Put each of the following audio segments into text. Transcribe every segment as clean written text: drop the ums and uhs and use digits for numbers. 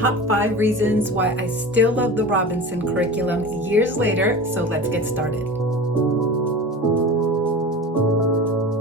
top 5 reasons why I still love the Robinson curriculum years later. So let's get started.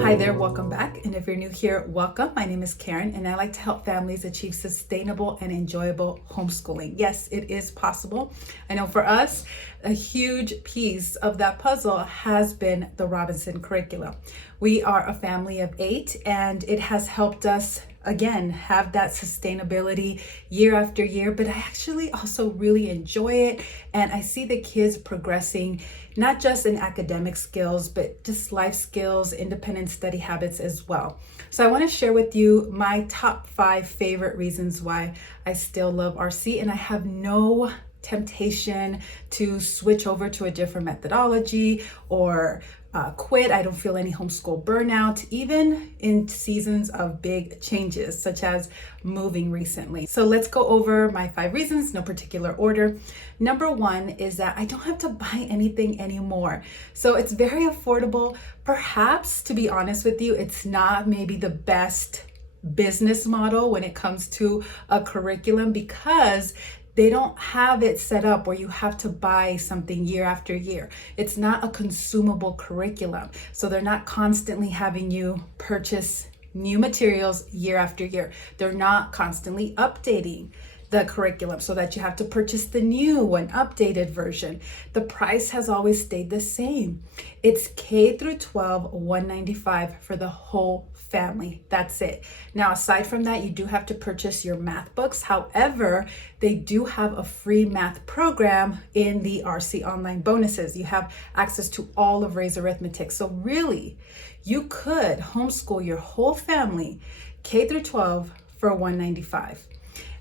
Hi there, welcome back. And if you're new here, welcome. My name is Karen, and I like to help families achieve sustainable and enjoyable homeschooling. Yes, it is possible. I know for us, a huge piece of that puzzle has been the Robinson curriculum. We are a family of 8, and it has helped us again have that sustainability year after year, but I actually also really enjoy it, and I see the kids progressing not just in academic skills but just life skills, independent study habits as well. So I want to share with you my top 5 favorite reasons why I still love RC, and I have no temptation to switch over to a different methodology or quit. I don't feel any homeschool burnout, even in seasons of big changes, such as moving recently. So let's go over my 5 reasons, no particular order. Number 1 is that I don't have to buy anything anymore. So it's very affordable. Perhaps, to be honest with you, it's not maybe the best business model when it comes to a curriculum, because they don't have it set up where you have to buy something year after year. It's not a consumable curriculum. So they're not constantly having you purchase new materials year after year. They're not constantly updating the curriculum so that you have to purchase the new and updated version. The price has always stayed the same. It's K through 12, $195 for the whole family. That's it. Now, aside from that, you do have to purchase your math books. However, they do have a free math program in the RC online bonuses. You have access to all of Ray's arithmetic. So really, you could homeschool your whole family K through 12 for $195.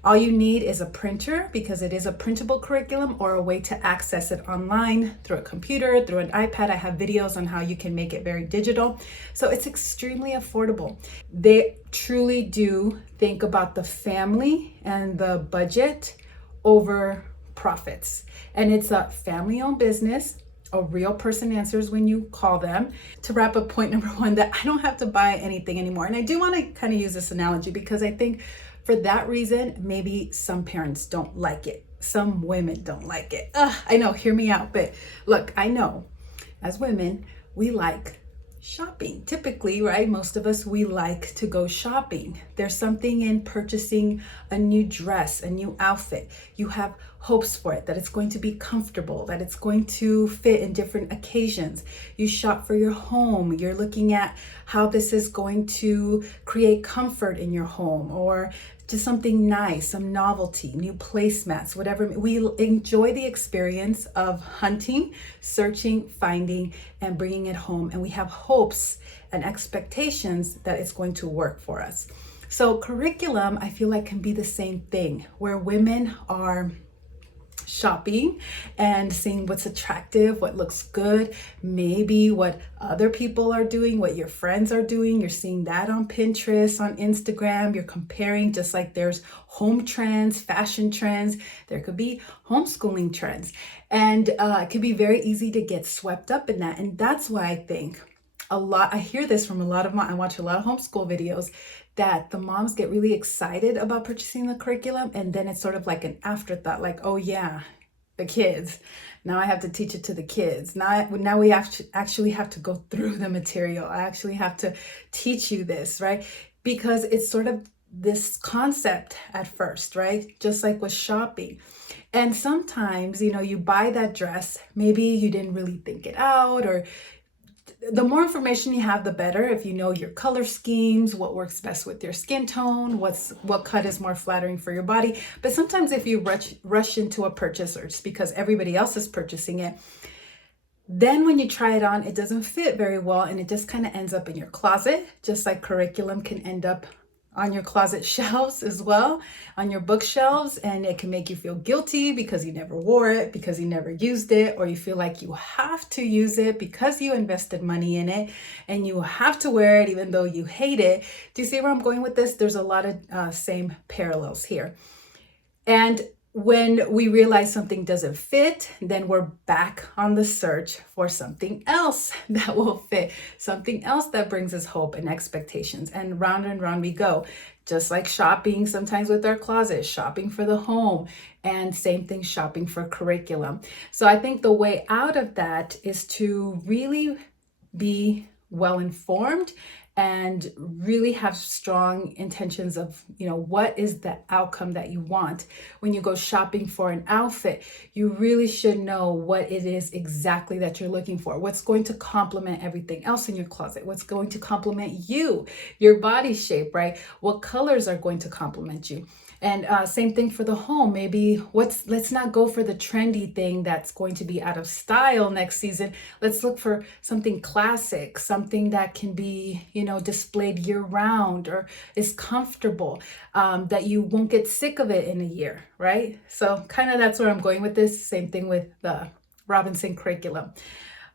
All you need is a printer, because it is a printable curriculum, or a way to access it online through a computer, through an iPad. I have videos on how you can make it very digital. So it's extremely affordable. They truly do think about the family and the budget over profits. And it's a family-owned business. A real person answers when you call them. To wrap up point number 1, that I don't have to buy anything anymore. And I do want to kind of use this analogy, because I think for that reason, maybe some parents don't like it. Some women don't like it. I know, hear me out. But look, I know as women, we like shopping. Typically, right? Most of us, we like to go shopping. There's something in purchasing a new dress, a new outfit. You have hopes for it, that it's going to be comfortable, that it's going to fit in different occasions. You shop for your home. You're looking at how this is going to create comfort in your home, or just something nice, some novelty, new placemats, whatever. We enjoy the experience of hunting, searching, finding, and bringing it home. And we have hopes and expectations that it's going to work for us. So curriculum, I feel like, can be the same thing, where women are shopping and seeing what's attractive, what looks good, maybe what other people are doing, what your friends are doing. You're seeing that on Pinterest, on Instagram. You're comparing, just like there's home trends, fashion trends. There could be homeschooling trends. And it could be very easy to get swept up in that. And that's why I think I hear this from a lot of I watch a lot of homeschool videos, that the moms get really excited about purchasing the curriculum, and then it's sort of like an afterthought, like, oh yeah, the kids, now I have to teach it to the kids. Now we actually have to go through the material. I actually have to teach you this, right? Because it's sort of this concept at first, right? Just like with shopping. And sometimes, you buy that dress, maybe you didn't really think it out, or the more information you have, the better. If you know your color schemes, what works best with your skin tone, what cut is more flattering for your body. But sometimes if you rush into a purchase, or just because everybody else is purchasing it, then when you try it on, it doesn't fit very well, and it just kind of ends up in your closet, just like curriculum can end up on your closet shelves as well, on your bookshelves, and it can make you feel guilty because you never wore it, because you never used it, or you feel like you have to use it because you invested money in it and you have to wear it even though you hate it. Do you see where I'm going with this? There's a lot of same parallels here. And when we realize something doesn't fit, then we're back on the search for something else that will fit, something else that brings us hope and expectations, and round we go. just like shopping sometimes with our closet, shopping for the home, and same thing, shopping for curriculum. So I think the way out of that is to really be well informed and really have strong intentions of, what is the outcome that you want. When you go shopping for an outfit, you really should know what it is exactly that you're looking for, what's going to complement everything else in your closet, what's going to complement you, your body shape, right? What colors are going to complement you. And same thing for the home. Maybe let's not go for the trendy thing that's going to be out of style next season. Let's look for something classic, something that can be, displayed year round or is comfortable, that you won't get sick of it in a year, right? So kind of that's where I'm going with this. Same thing with the Robinson curriculum.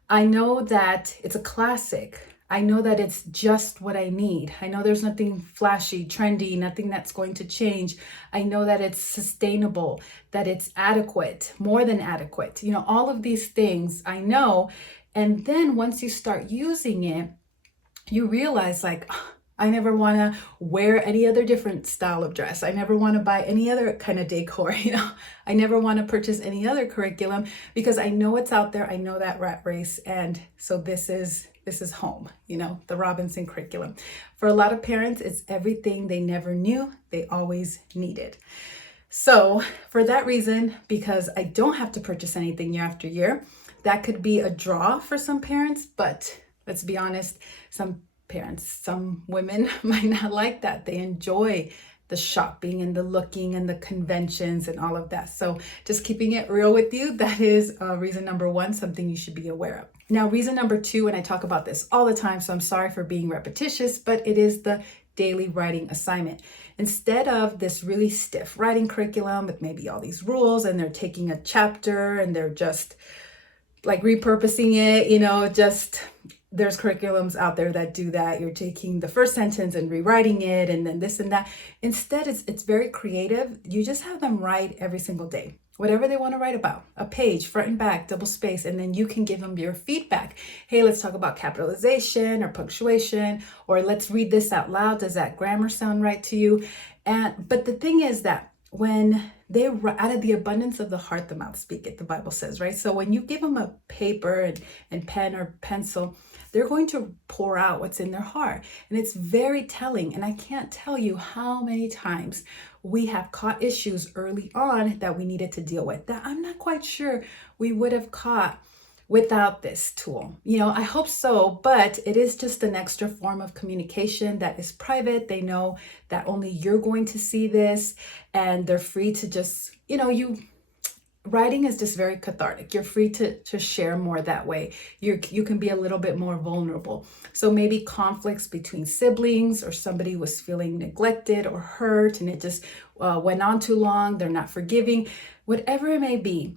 I know that it's a classic. I know that it's just what I need. I know there's nothing flashy, trendy, nothing that's going to change. I know that it's sustainable, that it's adequate, more than adequate. All of these things I know. And then once you start using it, you realize like, I never want to wear any other different style of dress. I never want to buy any other kind of decor. I never want to purchase any other curriculum because I know it's out there. I know that rat race. And so this is home, the Robinson curriculum. For a lot of parents, it's everything they never knew they always needed. So for that reason, because I don't have to purchase anything year after year, that could be a draw for some parents, but let's be honest, some women might not like that. They enjoy the shopping and the looking and the conventions and all of that. So just keeping it real with you, that is reason number one, something you should be aware of. Now, reason number two, and I talk about this all the time, so I'm sorry for being repetitious, but it is the daily writing assignment. Instead of this really stiff writing curriculum with maybe all these rules and they're taking a chapter and they're just like repurposing it, there's curriculums out there that do that. You're taking the first sentence and rewriting it and then this and that. Instead, it's very creative. You just have them write every single day, whatever they want to write about, a page, front and back, double space, and then you can give them your feedback. Hey, let's talk about capitalization or punctuation, or let's read this out loud. Does that grammar sound right to you? But the thing is that when they out of the abundance of the heart, the mouth speaketh, the Bible says, right? So when you give them a paper and pen or pencil, they're going to pour out what's in their heart. And it's very telling. And I can't tell you how many times we have caught issues early on that we needed to deal with that I'm not quite sure we would have caught without this tool. I hope so, but it is just an extra form of communication that is private. They know that only you're going to see this, and they're free to just, writing is just very cathartic. You're free to share more that way. You can be a little bit more vulnerable. So maybe conflicts between siblings, or somebody was feeling neglected or hurt and it just went on too long, they're not forgiving, whatever it may be.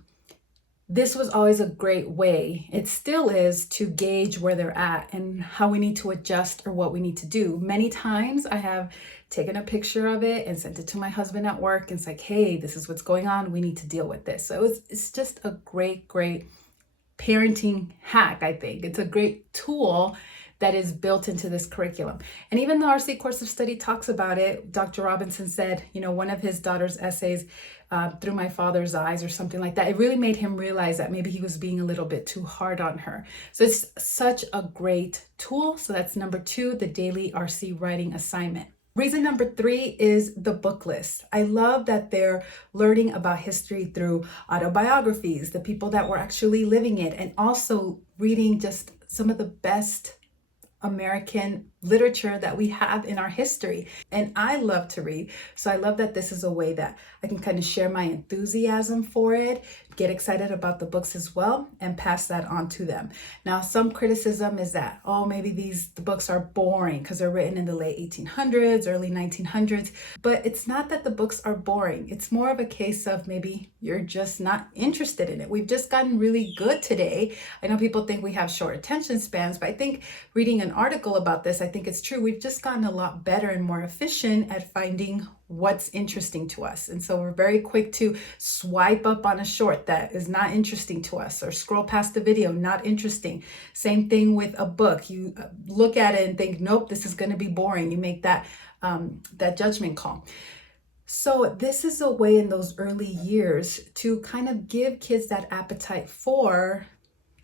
This was always a great way, it still is, to gauge where they're at and how we need to adjust or what we need to do. Many times I have taken a picture of it and sent it to my husband at work. And it's like, hey, this is what's going on. We need to deal with this. So it's just a great parenting hack, I think. It's a great tool that is built into this curriculum. And even the RC course of study talks about it. Dr. Robinson said, one of his daughter's essays, Through My Father's Eyes or something like that, it really made him realize that maybe he was being a little bit too hard on her. So it's such a great tool. So that's number two, the daily RC writing assignment. Reason number three is the book list. I love that they're learning about history through autobiographies, the people that were actually living it, and also reading just some of the best American literature that we have in our history. And I love to read. So I love that this is a way that I can kind of share my enthusiasm for it, get excited about the books as well, and pass that on to them. Now, some criticism is that, maybe the books are boring because they're written in the late 1800s, early 1900s. But it's not that the books are boring. It's more of a case of maybe you're just not interested in it. We've just gotten really good today. I know people think we have short attention spans, but I think reading an article about this, I think it's true. We've just gotten a lot better and more efficient at finding what's interesting to us. And so we're very quick to swipe up on a short that is not interesting to us, or scroll past the video, not interesting. Same thing with a book. You look at it and think, nope, this is going to be boring. You make that that judgment call. So this is a way in those early years to kind of give kids that appetite for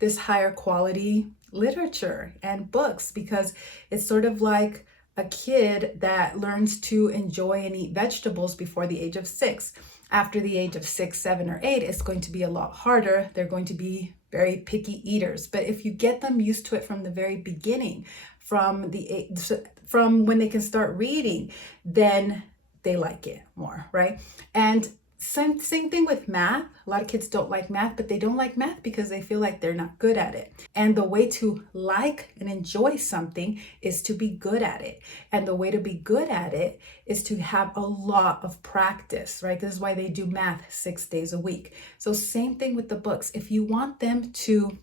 this higher quality literature and books, because it's sort of like a kid that learns to enjoy and eat vegetables before the age of 6. After the age of 6, 7, or 8, it's going to be a lot harder. They're going to be very picky eaters. But if you get them used to it from the very beginning, from when they can start reading, then they like it more, right? And same thing with math. A lot of kids don't like math, but they don't like math because they feel like they're not good at it. And the way to like and enjoy something is to be good at it. And the way to be good at it is to have a lot of practice, right? This is why they do math 6 days a week. So same thing with the books. If you want them to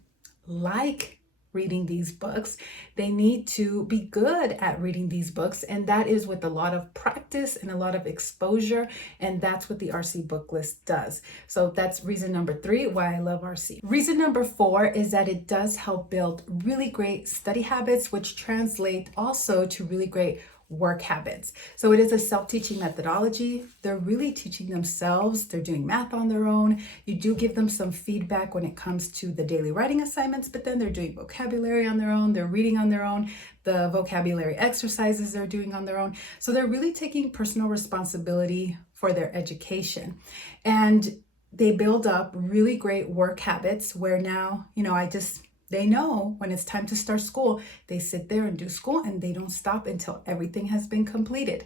like reading these books, they need to be good at reading these books, and that is with a lot of practice and a lot of exposure, and that's what the RC book list does. So that's reason number 3 why I love RC. Reason number 4 is that it does help build really great study habits, which translate also to really great work habits. So it is a self-teaching methodology. They're really teaching themselves. They're doing math on their own. You do give them some feedback when it comes to the daily writing assignments, but then they're doing vocabulary on their own. They're reading on their own. The vocabulary exercises they're doing on their own. So they're really taking personal responsibility for their education. And they build up really great work habits where now, they know when it's time to start school, they sit there and do school and they don't stop until everything has been completed.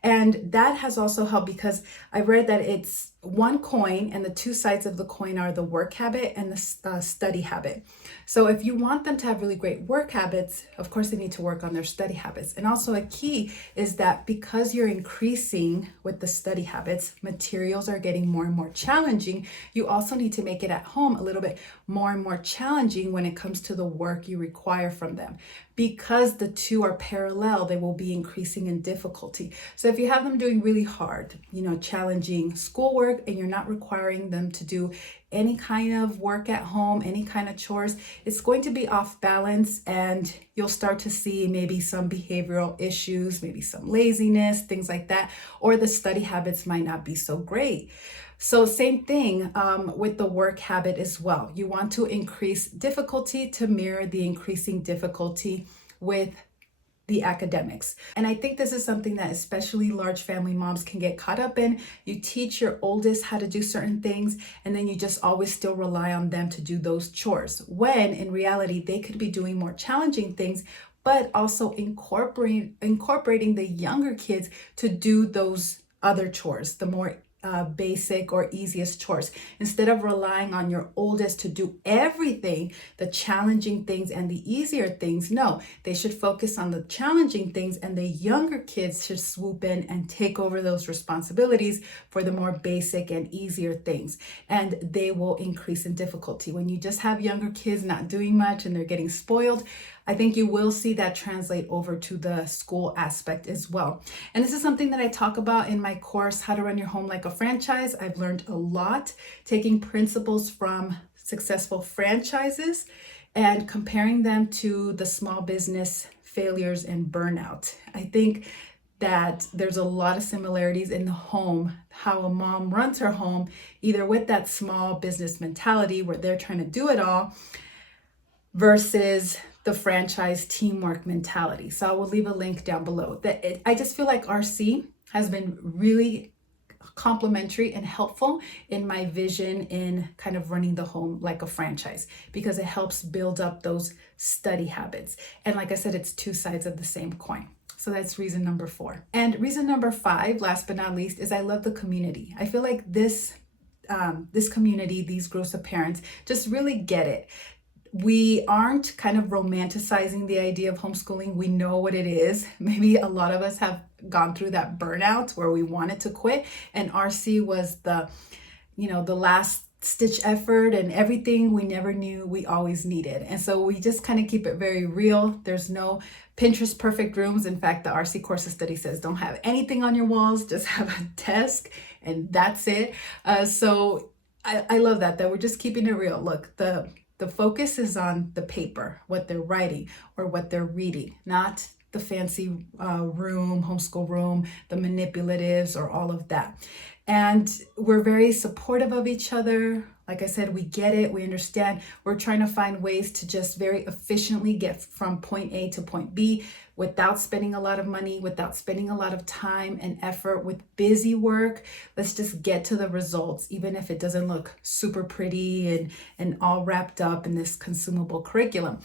And that has also helped because I read that it's one coin and the two sides of the coin are the work habit and the study habit. So if you want them to have really great work habits, of course they need to work on their study habits. And also a key is that because you're increasing with the study habits, materials are getting more and more challenging. You also need to make it at home a little bit more and more challenging when it comes to the work you require from them. Because the two are parallel, they will be increasing in difficulty. So if you have them doing really hard, challenging schoolwork, and you're not requiring them to do any kind of work at home, any kind of chores, it's going to be off balance, and you'll start to see maybe some behavioral issues, maybe some laziness, things like that, or the study habits might not be so great. So same thing with the work habit as well. You want to increase difficulty to mirror the increasing difficulty with the academics. And I think this is something that especially large family moms can get caught up in. You teach your oldest how to do certain things, and then you just always still rely on them to do those chores, when in reality, they could be doing more challenging things, but also incorporating the younger kids to do those other chores, the more basic or easiest chores. Instead of relying on your oldest to do everything, the challenging things and the easier things, no, they should focus on the challenging things, and the younger kids should swoop in and take over those responsibilities for the more basic and easier things. And they will increase in difficulty. When you just have younger kids not doing much and they're getting spoiled, I think you will see that translate over to the school aspect as well. And this is something that I talk about in my course, How to Run Your Home Like a Franchise. I've learned a lot taking principles from successful franchises and comparing them to the small business failures and burnout. I think that there's a lot of similarities in the home, how a mom runs her home, either with that small business mentality where they're trying to do it all, versus the franchise teamwork mentality. So I will leave a link down below. I just feel like RC has been really complimentary and helpful in my vision in kind of running the home like a franchise, because it helps build up those study habits. And like I said, it's two sides of the same coin. So that's reason number 4. And reason number 5, last but not least, is I love the community. I feel like this community, these groups of parents just really get it. We aren't kind of romanticizing the idea of homeschooling. We know what it is. Maybe a lot of us have gone through that burnout where we wanted to quit, and RC was the last stitch effort and everything we never knew we always needed. And so we just kind of keep it very real. There's no Pinterest perfect rooms. In fact, the RC course of study says don't have anything on your walls, just have a desk and that's it. So I love that we're just keeping it real. Look, the focus is on the paper, what they're writing or what they're reading, not the fancy room, homeschool room, the manipulatives, or all of that. And we're very supportive of each other. Like I said, we get it, we understand. We're trying to find ways to just very efficiently get from point A to point B without spending a lot of money, without spending a lot of time and effort with busy work. Let's just get to the results, even if it doesn't look super pretty and all wrapped up in this consumable curriculum.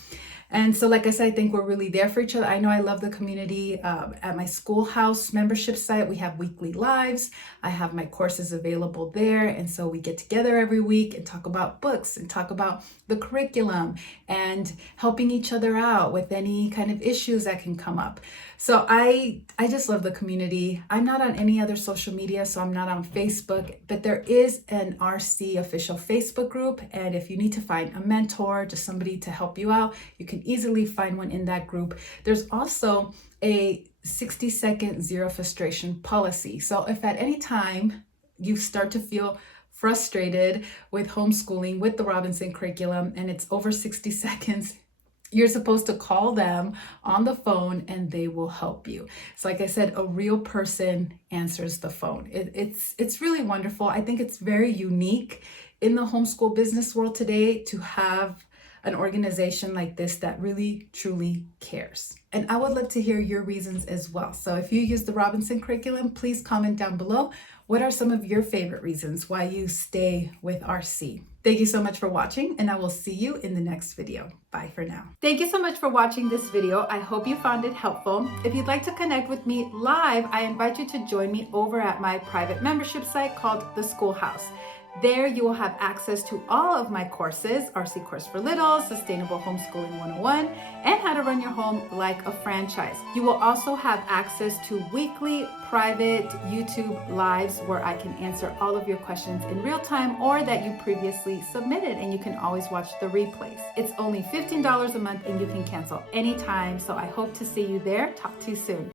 And so, like I said, I think we're really there for each other. I know I love the community. At my schoolhouse membership site, we have weekly lives. I have my courses available there. And so we get together every week and talk about books and talk about the curriculum and helping each other out with any kind of issues that can come up. So I just love the community. I'm not on any other social media, so I'm not on Facebook, but there is an RC official Facebook group. And if you need to find a mentor, just somebody to help you out, you can easily find one in that group. There's also a 60-second zero frustration policy. So if at any time you start to feel frustrated with homeschooling, with the Robinson curriculum, and it's over 60 seconds, you're supposed to call them on the phone and they will help you. So like I said, a real person answers the phone. It's really wonderful. I think it's very unique in the homeschool business world today to have an organization like this that really truly cares. And I would love to hear your reasons as well. So if you use the Robinson curriculum, please comment down below. What are some of your favorite reasons why you stay with RC? Thank you so much for watching, and I will see you in the next video. Bye for now. Thank you so much for watching this video. I hope you found it helpful. If you'd like to connect with me live, I invite you to join me over at my private membership site called The Schoolhouse. There you will have access to all of my courses, RC Course for Littles, Sustainable Homeschooling 101, and How to Run Your Home Like a Franchise. You will also have access to weekly private YouTube lives where I can answer all of your questions in real time or that you previously submitted, and you can always watch the replays. It's only $15 a month and you can cancel anytime, so I hope to see you there. Talk to you soon.